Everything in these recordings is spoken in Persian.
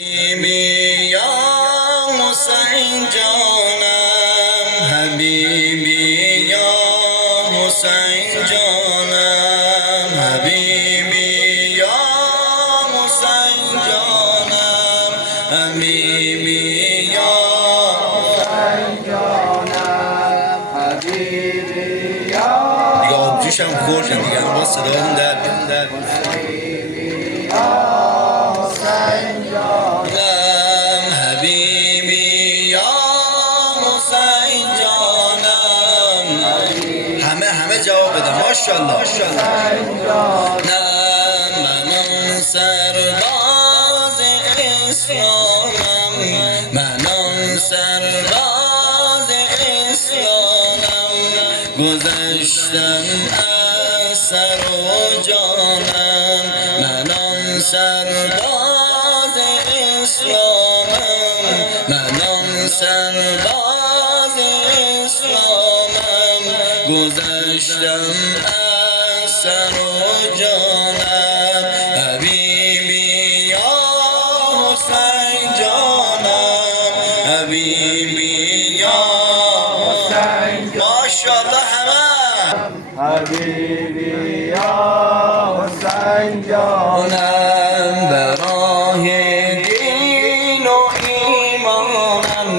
حبیبی یا حسین جانم، حبیبی یا حسین جانم، حبیبی یا حسین جانم، حبیبی یا حسین جانم، حبیبی یا دیگه آبجوشم خوردم دیگه با صدام در حبیبی یا حسین جانم، حبیبی یا حسین جانم. همه جواب بدم ماشاءالله. من سرباز اسلامم، من سرباز اسلامم، گذشتم از سر و جانم، من سرباز اسلامم، من سرباز اسلامم، گذشتم از سر و جانم، حبیبی یا حسین جانم، حبیبی یا حسین ماشاءالله همه حبیبی یا حسین جانم، براه دین و ایمانم،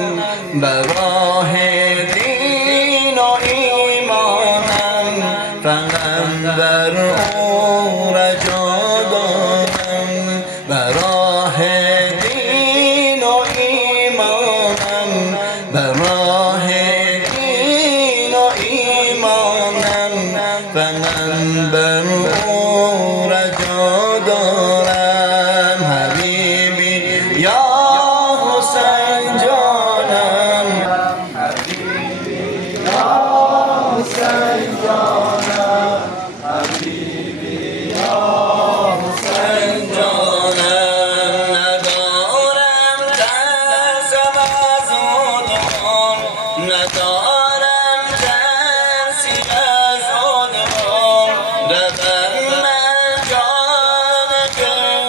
براه دین و ایمانم، پیغمبر او رجا دارم، براه دین و ایمانم، براه دین و ایمانم، پیغمبر او رجا دارم، حبیبی یا حسین جانم، حبیبی یا حسین جانم، حبیبی یا حسین جانم. ندارم ترسم از آدمان، ندارم ترسی از آدمان، روم من جانب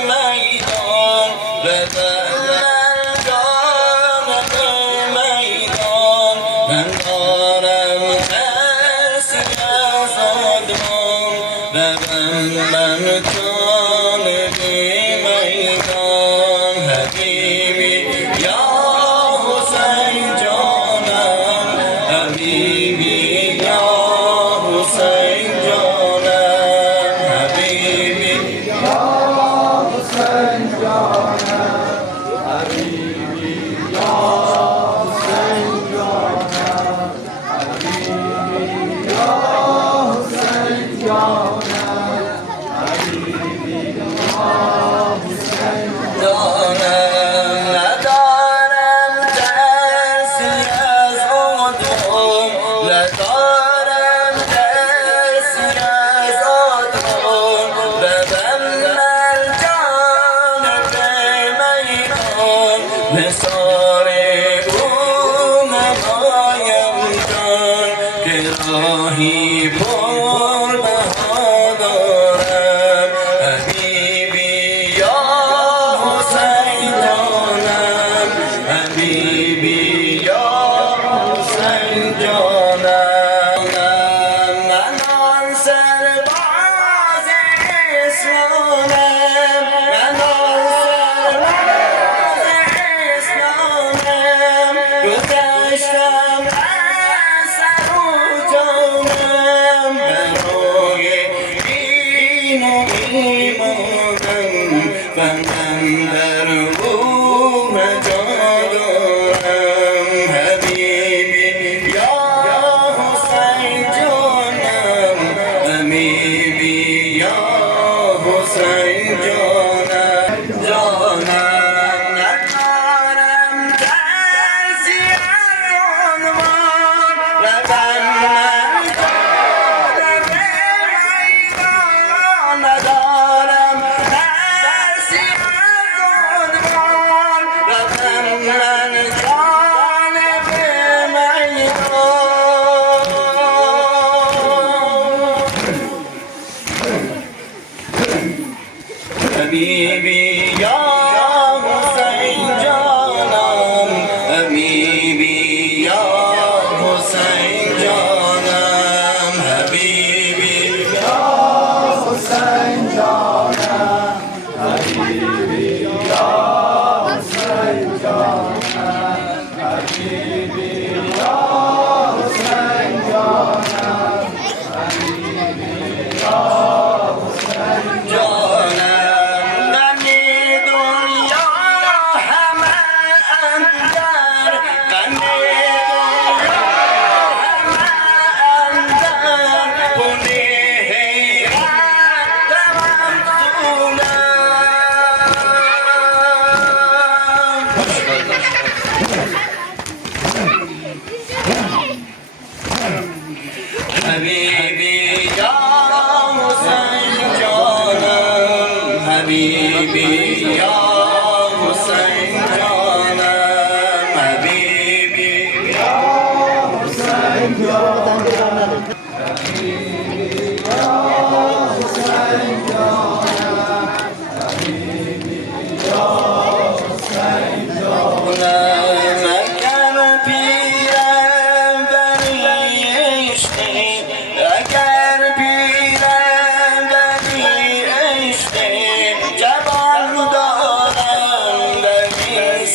میدان، روم من جانب میدان، من دارم ترسی از آدمان، روم من جانب میدان، حبیبی یا حسین جانم، حبیبی یا حسین جانم، حبیبی یا حسین جانم، حبیبی یا حسین جانم، حبیبی یا حسین جانم، حبیبی یا حسین جانم. ندارم ترسی از آدم، ندارم ترسی از آدم، روم من جانب میدان، نثار او نمایم جان، که راهی پر بها دارم، حبیبی یا حسین جانم، حبیبی یا حسین جانم. من آن سرباز اسلامم، من آن سرباز اسلامم، گذشتم از سر و جانم،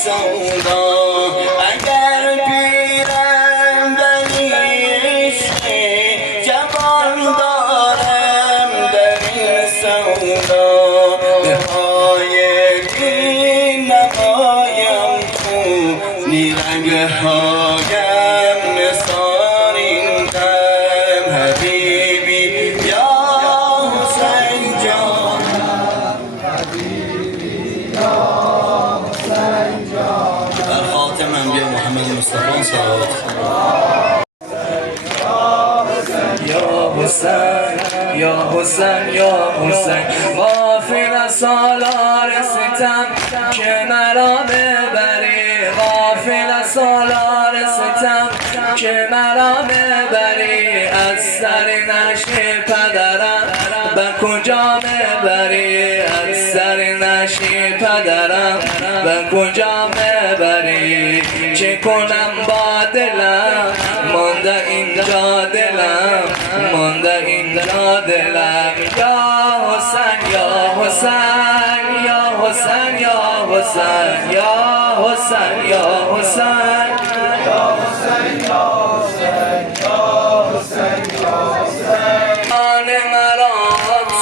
سودا اگر پیرم در عشق جوان دارم در این سودا به پای دین نمایم تو نیرنگ هایم نثاریدم حبیبی یا حسین جان در خاتم انبیا محمد مصطفی صلوات یا حسین یا حسین یا حسین غافل از سالار ستم که مرا ببری غافل از سالار ستم که مرا ببری از سر نشی پدرم به کجا ببری از سر نشی پدرم به کجا ببری چه کنم با دلم مانده اینجا دلم مانده اینجا دلم یا حسین یا حسین یا حسین یا حسین یا حسین یا حسین یا حسین یا حسین یا حسین یا حسین آن مرا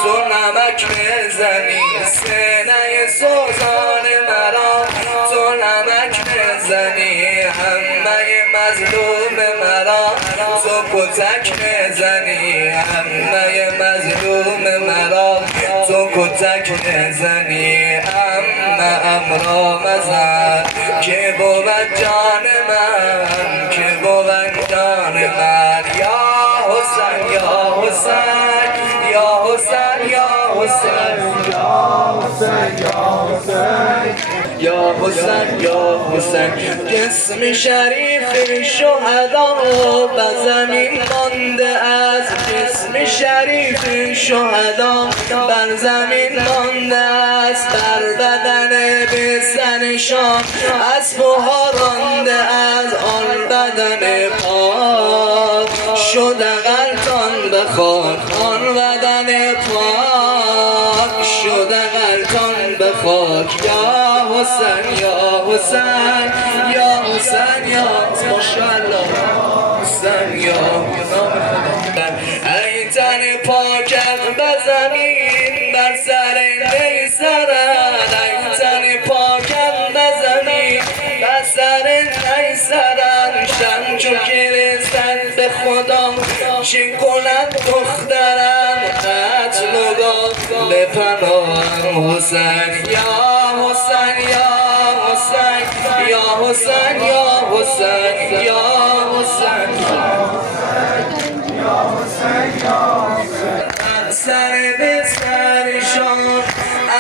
تو نمک بزنی سینه سوزان مرا تو نمک بزنی همه مظلوم مرا تو کتک بزنی همه مظلوم مرا تو کتک بزنی اما امرا مزن که بود جان من که بود جان من یا حسین یا حسین یا حسین یا حسین یا حسین یا حسین یا حسین یا حسین جسم شریف شهدا به زمین مانده از جسم شریف شهدا بر زمین مانده است در بدن به سرشان از بها رانده از آن بدن پاک شده غلطان به خاک آن بدن پاک شده غلطان به خاک یا حسین یا حسین یا حسین یا ماشاءالله حسین یا ای تن پاکت به زمین بر سر نیسرن ای تن پاکت به زمین بر سر نیسرن شم چو که رسد به خدا چه کند دخترم قتل و به پناهم حسین یا حسین یا حسین یا حسین یا حسین یا حسین یا حسین یا حسین سر به سرشان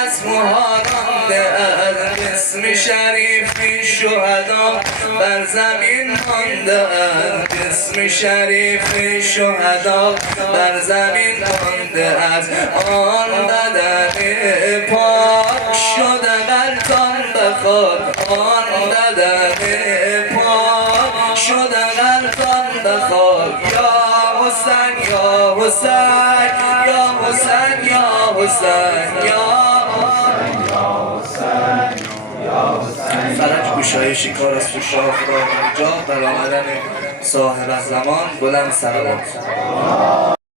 از مهارانده از اسم شریف شهدا بر زمین مانده از اسم شریف شهدا بر زمین مانده از آن بدن پاک شده غلطان به خاک آن بدن پاک شده غلطان به خاک یا حسین یا حسین یا حسین یا حسین یا فرج گوشای شکار از تو شاه خدا جا در آمدن صاحب زمان بلند سلوات